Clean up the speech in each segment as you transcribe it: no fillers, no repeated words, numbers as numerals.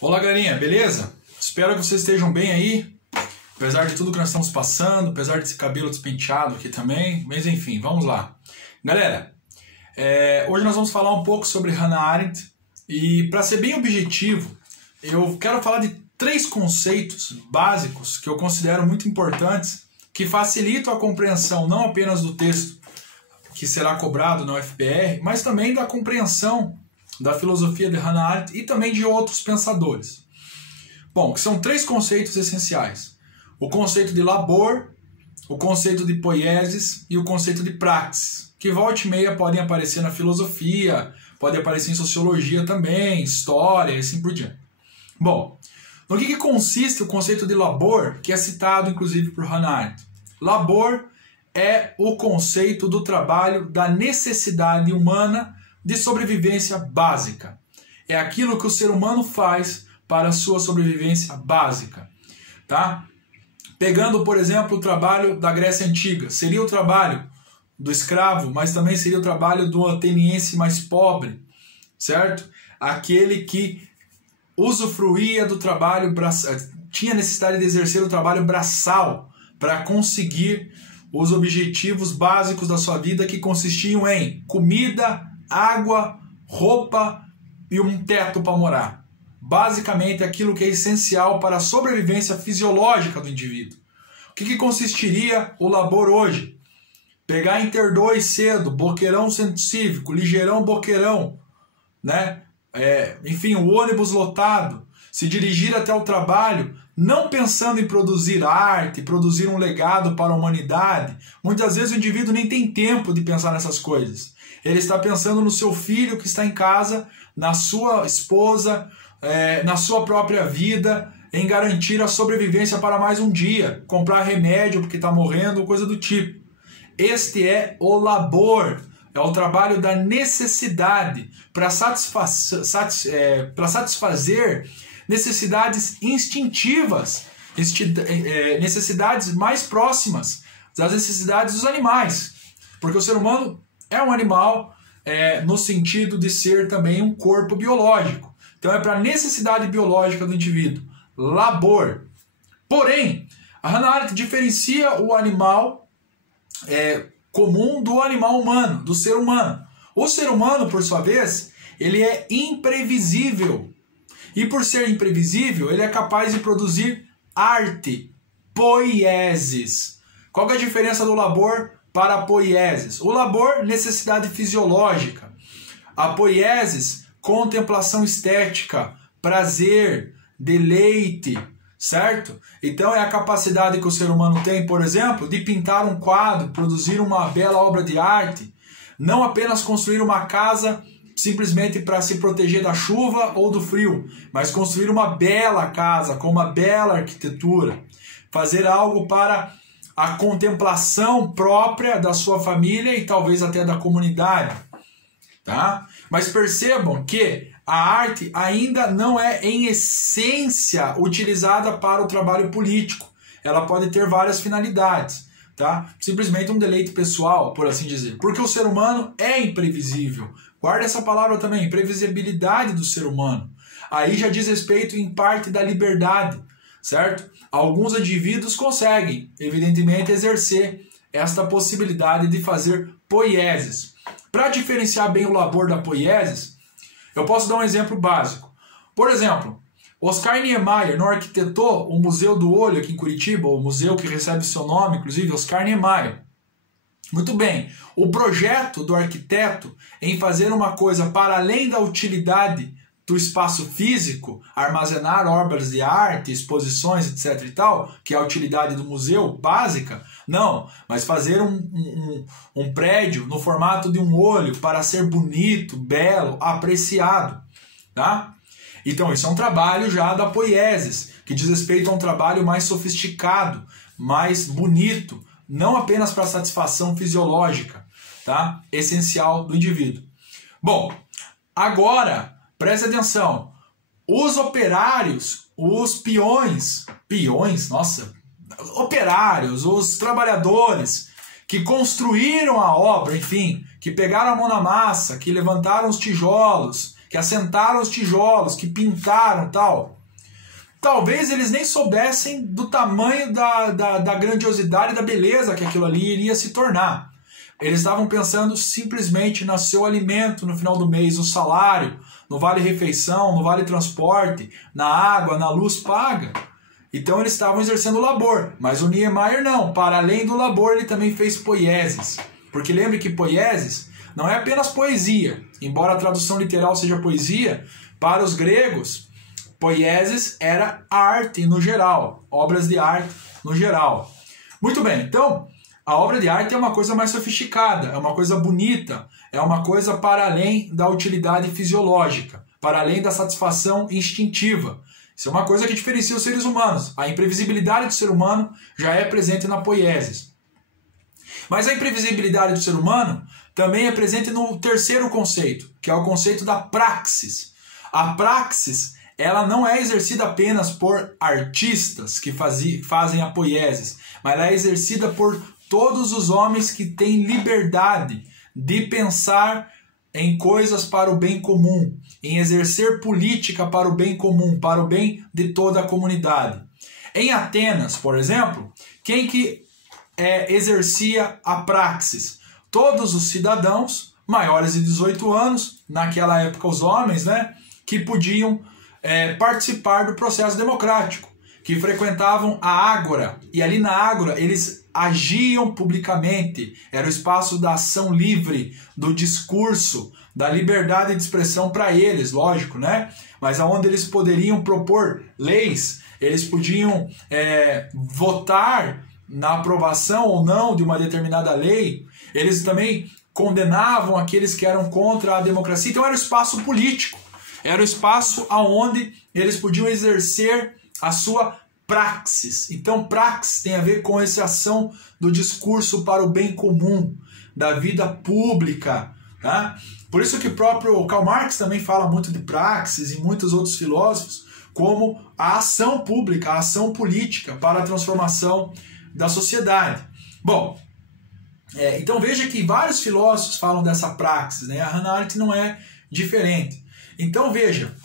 Olá, galerinha, beleza? Espero que vocês estejam bem aí, apesar de tudo que nós estamos passando, apesar desse cabelo despenteado aqui também, mas enfim, vamos lá. Galera, hoje nós vamos falar um pouco sobre Hannah Arendt e, para ser bem objetivo, eu quero falar de 3 conceitos básicos que eu considero muito importantes, que facilitam a compreensão não apenas do texto que será cobrado na UFPR, mas também da compreensão da filosofia de Hannah Arendt e também de outros pensadores. Bom, que são 3 conceitos essenciais. O conceito de labor, o conceito de poiesis e o conceito de praxis, que volta e meia podem aparecer na filosofia, podem aparecer em sociologia também, história e assim por diante. Bom, no que consiste o conceito de labor, que é citado inclusive por Hannah Arendt? Labor é o conceito do trabalho da necessidade humana de sobrevivência básica. É aquilo que o ser humano faz para a sua sobrevivência básica. Tá? Pegando, por exemplo, o trabalho da Grécia Antiga. Seria o trabalho do escravo, mas também seria o trabalho do ateniense mais pobre, certo? Aquele que usufruía do trabalho, tinha necessidade de exercer o trabalho braçal para conseguir os objetivos básicos da sua vida, que consistiam em comida, água, roupa e um teto para morar. Basicamente aquilo que é essencial para a sobrevivência fisiológica do indivíduo. O que consistiria o labor hoje? Pegar Inter 2 cedo, Boqueirão Centro Cívico, Ligeirão Boqueirão, né? Enfim, o ônibus lotado, se dirigir até o trabalho, não pensando em produzir arte, produzir um legado para a humanidade. Muitas vezes o indivíduo nem tem tempo de pensar nessas coisas. Ele está pensando no seu filho que está em casa, na sua esposa, na sua própria vida, em garantir a sobrevivência para mais um dia, comprar remédio porque está morrendo, coisa do tipo. Este é o labor, é o trabalho da necessidade para satisfazer necessidades instintivas, necessidades mais próximas das necessidades dos animais, porque o ser humano é um animal no sentido de ser também um corpo biológico. Então é para a necessidade biológica do indivíduo. Labor. Porém, a Hannah Arendt diferencia o animal comum do animal humano, do ser humano. O ser humano, por sua vez, ele é imprevisível. E por ser imprevisível, ele é capaz de produzir arte, poiesis. Qual é a diferença do labor para a poiesis? O labor, necessidade fisiológica. A poiesis, contemplação estética, prazer, deleite, certo? Então é a capacidade que o ser humano tem, por exemplo, de pintar um quadro, produzir uma bela obra de arte, não apenas construir uma casa simplesmente para se proteger da chuva ou do frio, mas construir uma bela casa com uma bela arquitetura, fazer algo para a contemplação própria da sua família e talvez até da comunidade, tá? Mas percebam que a arte ainda não é em essência utilizada para o trabalho político. Ela pode ter várias finalidades, tá? Simplesmente um deleite pessoal, por assim dizer, porque o ser humano é imprevisível. Guarda essa palavra também, imprevisibilidade do ser humano. Aí já diz respeito em parte da liberdade, certo? Alguns indivíduos conseguem, evidentemente, exercer esta possibilidade de fazer poieses. Para diferenciar bem o labor da poiesis, eu posso dar um exemplo básico. Por exemplo, Oscar Niemeyer não arquitetou o Museu do Olho aqui em Curitiba, o museu que recebe seu nome, inclusive, Oscar Niemeyer. Muito bem, o projeto do arquiteto em fazer uma coisa para além da utilidade do espaço físico, armazenar obras de arte, exposições, etc e tal, que é a utilidade do museu básica, não, mas fazer um prédio no formato de um olho para ser bonito, belo, apreciado, tá? Então isso é um trabalho já da poiesis, que diz respeito a um trabalho mais sofisticado, mais bonito, não apenas para satisfação fisiológica, tá? Essencial do indivíduo. Bom, agora, preste atenção, os operários, os peões, operários, os trabalhadores que construíram a obra, enfim, que pegaram a mão na massa, que levantaram os tijolos, que assentaram os tijolos, que pintaram tal. Talvez eles nem soubessem do tamanho da grandiosidade e da beleza que aquilo ali iria se tornar. Eles estavam pensando simplesmente no seu alimento no final do mês, no salário, no vale-refeição, no vale-transporte, na água, na luz paga. Então eles estavam exercendo o labor. Mas o Niemeyer não. Para além do labor, ele também fez poieses. Porque lembre que poieses não é apenas poesia. Embora a tradução literal seja poesia, para os gregos, poieses era arte no geral. Obras de arte no geral. Muito bem, então a obra de arte é uma coisa mais sofisticada, é uma coisa bonita, é uma coisa para além da utilidade fisiológica, para além da satisfação instintiva. Isso é uma coisa que diferencia os seres humanos. A imprevisibilidade do ser humano já é presente na poiesis. Mas a imprevisibilidade do ser humano também é presente no terceiro conceito, que é o conceito da praxis. A praxis, ela não é exercida apenas por artistas que fazem a poiesis, mas ela é exercida por todos os homens que têm liberdade de pensar em coisas para o bem comum, em exercer política para o bem comum, para o bem de toda a comunidade. Em Atenas, por exemplo, quem que exercia a praxis? Todos os cidadãos maiores de 18 anos, naquela época os homens, né, que podiam participar do processo democrático, que frequentavam a ágora, e ali na ágora eles agiam publicamente, era o espaço da ação livre, do discurso, da liberdade de expressão para eles, lógico, né? Mas aonde eles poderiam propor leis, eles podiam votar na aprovação ou não de uma determinada lei, eles também condenavam aqueles que eram contra a democracia, então era o espaço político, era o espaço aonde eles podiam exercer a sua praxis. Então, praxis tem a ver com essa ação do discurso para o bem comum, da vida pública. Tá? Por isso que o próprio Karl Marx também fala muito de praxis e muitos outros filósofos, como a ação pública, a ação política para a transformação da sociedade. Bom, então veja que vários filósofos falam dessa praxis, né? A Hannah Arendt não é diferente. Então veja,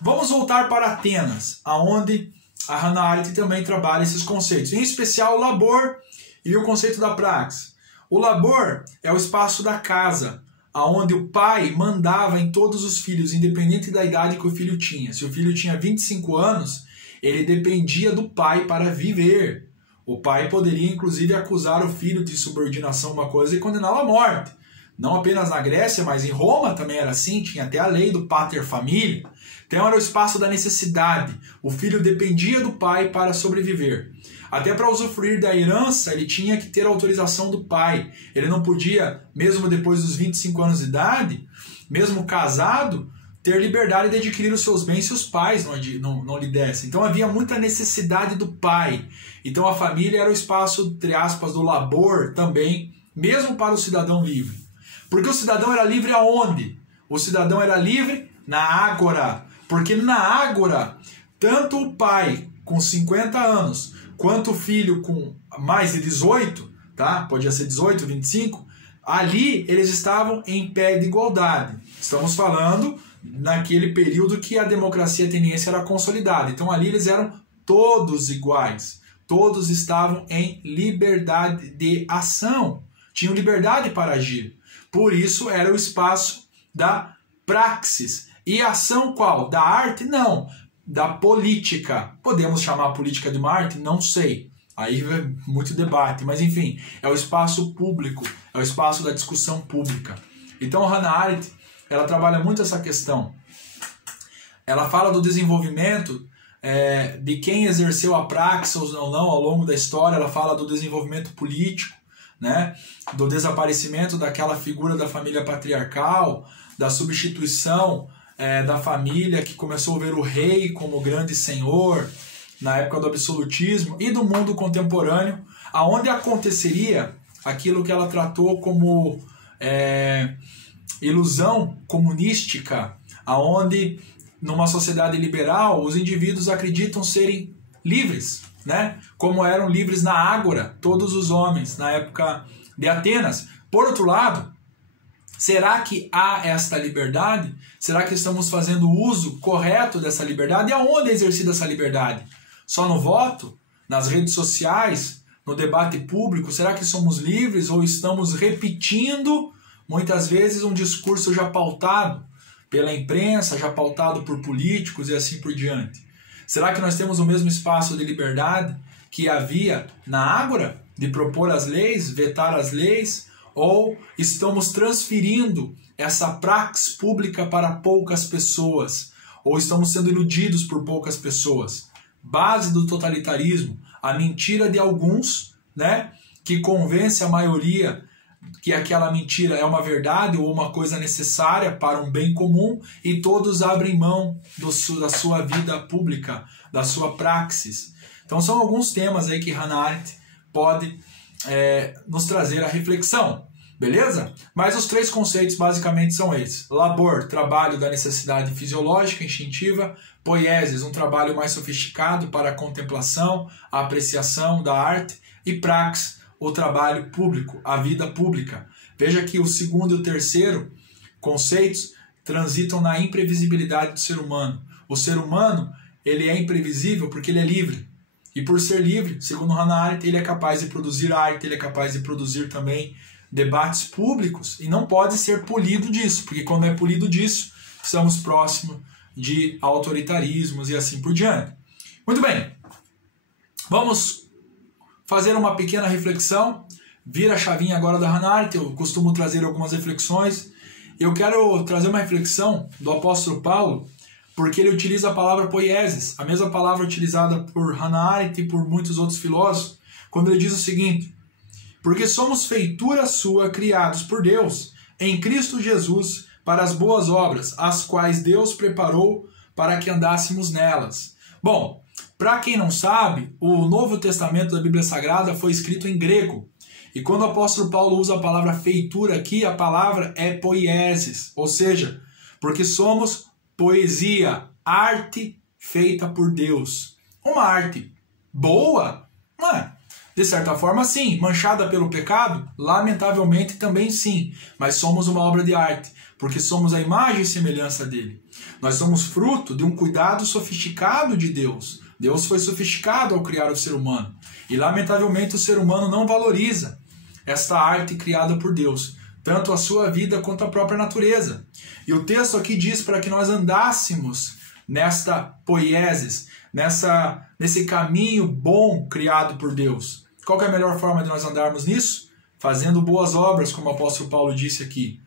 vamos voltar para Atenas, aonde a Hannah Arendt também trabalha esses conceitos, em especial o labor e o conceito da praxis. O labor é o espaço da casa, aonde o pai mandava em todos os filhos, independente da idade que o filho tinha. Se o filho tinha 25 anos, ele dependia do pai para viver. O pai poderia, inclusive, acusar o filho de subordinação a uma coisa e condená-lo à morte. Não apenas na Grécia, mas em Roma também era assim, tinha até a lei do pater familia. Então era o espaço da necessidade. O filho dependia do pai para sobreviver. Até para usufruir da herança, ele tinha que ter a autorização do pai. Ele não podia, mesmo depois dos 25 anos de idade, mesmo casado, ter liberdade de adquirir os seus bens se os pais não lhe dessem. Então havia muita necessidade do pai. Então a família era o espaço, entre aspas, do labor também, mesmo para o cidadão livre. Porque o cidadão era livre aonde? O cidadão era livre na ágora. Porque na ágora, tanto o pai com 50 anos, quanto o filho com mais de 18, tá? Podia ser 18, 25, ali eles estavam em pé de igualdade. Estamos falando naquele período que a democracia ateniense era consolidada. Então ali eles eram todos iguais. Todos estavam em liberdade de ação. Tinham liberdade para agir. Por isso era o espaço da praxis. E a ação qual? Da arte? Não. Da política. Podemos chamar a política de uma arte? Não sei. Aí é muito debate. Mas enfim, é o espaço público. É o espaço da discussão pública. Então Hannah Arendt, ela trabalha muito essa questão. Ela fala do desenvolvimento de quem exerceu a praxis ou não ao longo da história. Ela fala do desenvolvimento político, né? Do desaparecimento daquela figura da família patriarcal, da substituição da família que começou a ver o rei como grande senhor na época do absolutismo e do mundo contemporâneo, aonde aconteceria aquilo que ela tratou como ilusão comunística, aonde numa sociedade liberal os indivíduos acreditam serem livres, né? Como eram livres na ágora todos os homens na época de Atenas. Por outro lado, Será que há esta liberdade? Será que estamos fazendo uso correto dessa liberdade? E aonde é exercida essa liberdade? Só no voto? Nas redes sociais? No debate público? Será que somos livres ou estamos repetindo, muitas vezes, um discurso já pautado pela imprensa, já pautado por políticos e assim por diante? Será que nós temos o mesmo espaço de liberdade que havia na Ágora, de propor as leis, vetar as leis, ou estamos transferindo essa praxis pública para poucas pessoas, ou estamos sendo iludidos por poucas pessoas? Base do totalitarismo, a mentira de alguns, né, que convence a maioria que aquela mentira é uma verdade ou uma coisa necessária para um bem comum, e todos abrem mão da sua vida pública, da sua praxis. Então são alguns temas aí que Hannah Arendt pode nos trazer a reflexão, beleza? Mas os 3 conceitos basicamente são esses: labor, trabalho da necessidade fisiológica, instintiva; poiesis, um trabalho mais sofisticado para a contemplação, a apreciação da arte; e praxis, o trabalho público, a vida pública. Veja que o segundo e o terceiro conceitos transitam na imprevisibilidade do ser humano. O ser humano, ele é imprevisível porque ele é livre. E por ser livre, segundo Hannah Arendt, ele é capaz de produzir arte, ele é capaz de produzir também debates públicos, e não pode ser polido disso, porque quando é polido disso, estamos próximos de autoritarismos e assim por diante. Muito bem, vamos fazer uma pequena reflexão. Vira a chavinha agora da Hannah Arendt. Eu costumo trazer algumas reflexões. Eu quero trazer uma reflexão do apóstolo Paulo, porque ele utiliza a palavra poiesis, a mesma palavra utilizada por Hannah Arendt e por muitos outros filósofos, quando ele diz o seguinte: porque somos feitura sua, criados por Deus, em Cristo Jesus, para as boas obras, as quais Deus preparou para que andássemos nelas. Bom, para quem não sabe, o Novo Testamento da Bíblia Sagrada foi escrito em grego. E quando o apóstolo Paulo usa a palavra feitura aqui, a palavra é poiesis, ou seja, porque somos poesia, arte feita por Deus. Uma arte boa? De certa forma, sim. Manchada pelo pecado? Lamentavelmente também sim. Mas somos uma obra de arte, porque somos a imagem e semelhança dele. Nós somos fruto de um cuidado sofisticado de Deus. Deus foi sofisticado ao criar o ser humano. E lamentavelmente o ser humano não valoriza esta arte criada por Deus, tanto a sua vida quanto a própria natureza. E o texto aqui diz para que nós andássemos nesta poiesis, nesse caminho bom criado por Deus. Qual que é a melhor forma de nós andarmos nisso? Fazendo boas obras, como o apóstolo Paulo disse aqui.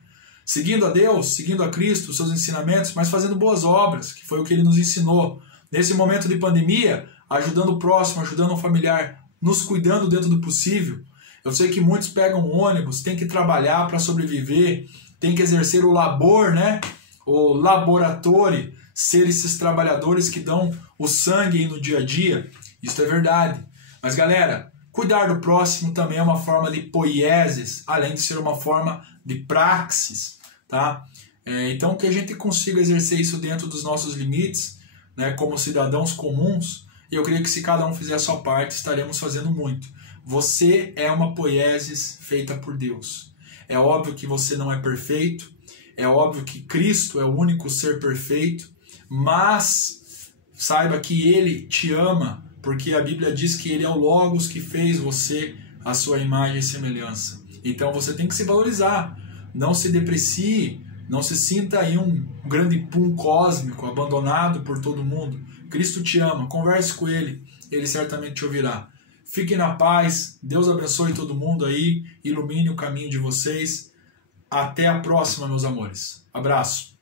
Seguindo a Deus, seguindo a Cristo, os seus ensinamentos, mas fazendo boas obras, que foi o que ele nos ensinou. Nesse momento de pandemia, ajudando o próximo, ajudando o familiar, nos cuidando dentro do possível. Eu sei que muitos pegam ônibus, têm que trabalhar para sobreviver, têm que exercer o labor, né? O laboratório, ser esses trabalhadores que dão o sangue aí no dia a dia. Isso é verdade. Mas galera, cuidar do próximo também é uma forma de poiesis, além de ser uma forma de praxis, tá? Então que a gente consiga exercer isso dentro dos nossos limites, né, como cidadãos comuns. E eu creio que se cada um fizer a sua parte, estaremos fazendo muito. Você é uma poiesis feita por Deus. É óbvio que você não é perfeito, é óbvio que Cristo é o único ser perfeito, mas saiba que Ele te ama, porque a Bíblia diz que Ele é o Logos que fez você a sua imagem e semelhança. Então você tem que se valorizar, não se deprecie, não se sinta aí um grande pum cósmico, abandonado por todo mundo. Cristo te ama, converse com Ele, Ele certamente te ouvirá. Fiquem na paz, Deus abençoe todo mundo aí, ilumine o caminho de vocês. Até a próxima, meus amores. Abraço.